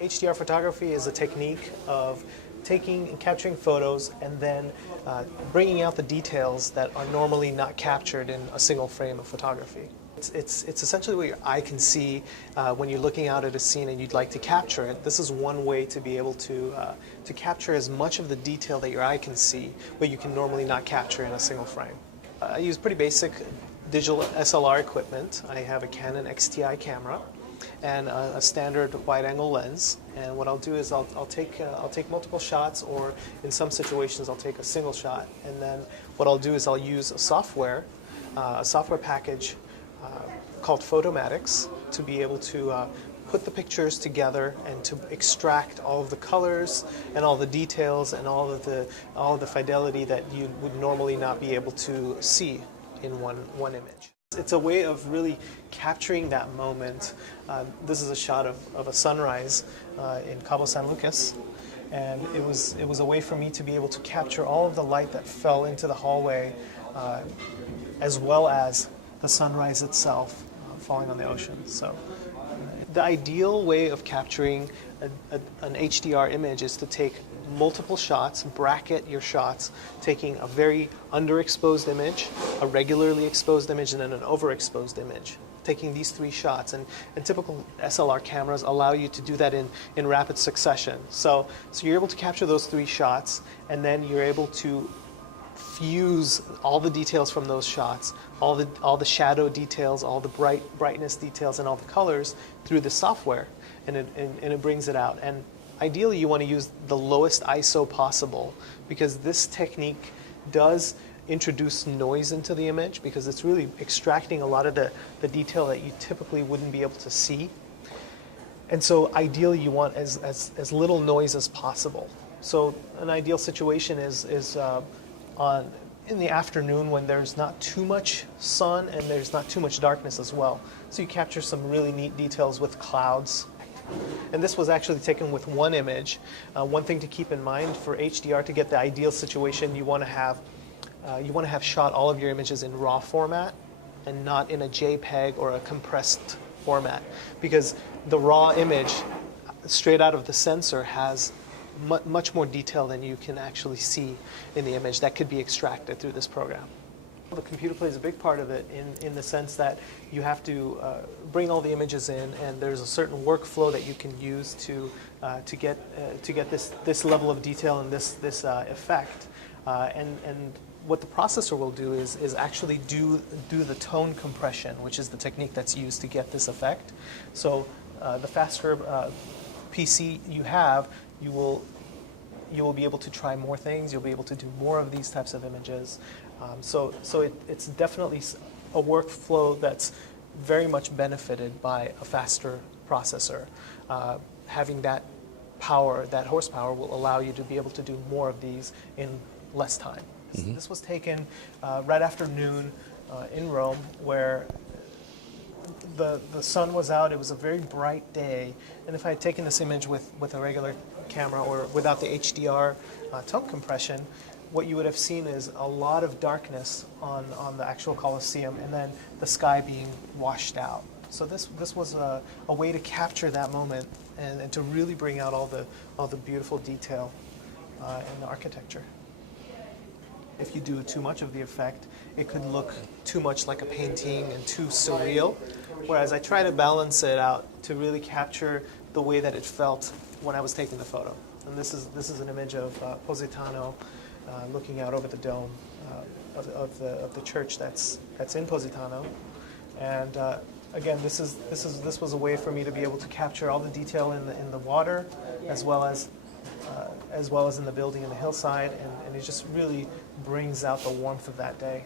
HDR photography is a technique of taking and capturing photos and then bringing out the details that are normally not captured in a single frame of photography. It's essentially what your eye can see when you're looking out at a scene and you'd like to capture it. This is one way to be able to capture as much of the detail that your eye can see, but you can normally not capture in a single frame. I use pretty basic digital SLR equipment. I have a Canon XTI camera and a standard wide-angle lens. And what I'll do is I'll take multiple shots, or in some situations I'll take a single shot. And then what I'll do is I'll use a software package called Photomatics to be able to put the pictures together and to extract all of the colors and all the details and all of the fidelity that you would normally not be able to see in one image. It's a way of really capturing that moment. This is a shot of a sunrise in Cabo San Lucas, and it was a way for me to be able to capture all of the light that fell into the hallway, as well as the sunrise itself falling on the ocean. So the ideal way of capturing an HDR image is to take multiple shots, bracket your shots, taking a very underexposed image, a regularly exposed image, and then an overexposed image. Taking these three shots, and typical SLR cameras allow you to do that in rapid succession. So you're able to capture those three shots, and then you're able to fuse all the details from those shots, all the shadow details, all the brightness details, and all the colors through the software, and it brings it out. And ideally, you want to use the lowest ISO possible, because this technique does introduce noise into the image, because it's really extracting a lot of the detail that you typically wouldn't be able to see. And so ideally, you want as little noise as possible. So an ideal situation is in the afternoon, when there's not too much sun and there's not too much darkness as well. So you capture some really neat details with clouds. And this was actually taken with one image. One thing to keep in mind for HDR, to get the ideal situation, you want to have shot all of your images in RAW format and not in a JPEG or a compressed format, because the RAW image straight out of the sensor has much more detail than you can actually see in the image that could be extracted through this program. The computer plays a big part of it in the sense that you have to bring all the images in, and there's a certain workflow that you can use to get this level of detail and this effect. And what the processor will do is actually do the tone compression, which is the technique that's used to get this effect. So the faster PC you have, you will be able to try more things. You'll be able to do more of these types of images. So it's definitely a workflow that's very much benefited by a faster processor. Having that power, that horsepower, will allow you to be able to do more of these in less time. Mm-hmm. This was taken right after noon in Rome, where the sun was out. It was a very bright day, and if I had taken this image with a regular camera or without the HDR tone compression, what you would have seen is a lot of darkness on the actual Colosseum, and then the sky being washed out. So this was a way to capture that moment and to really bring out all the beautiful detail in the architecture. If you do too much of the effect, it could look too much like a painting and too surreal, whereas I try to balance it out to really capture the way that it felt when I was taking the photo. And this is an image of Positano looking out over the dome of the church that's in Positano. And again, this was a way for me to be able to capture all the detail in the water, as well as in the building and the hillside, and it just really brings out the warmth of that day.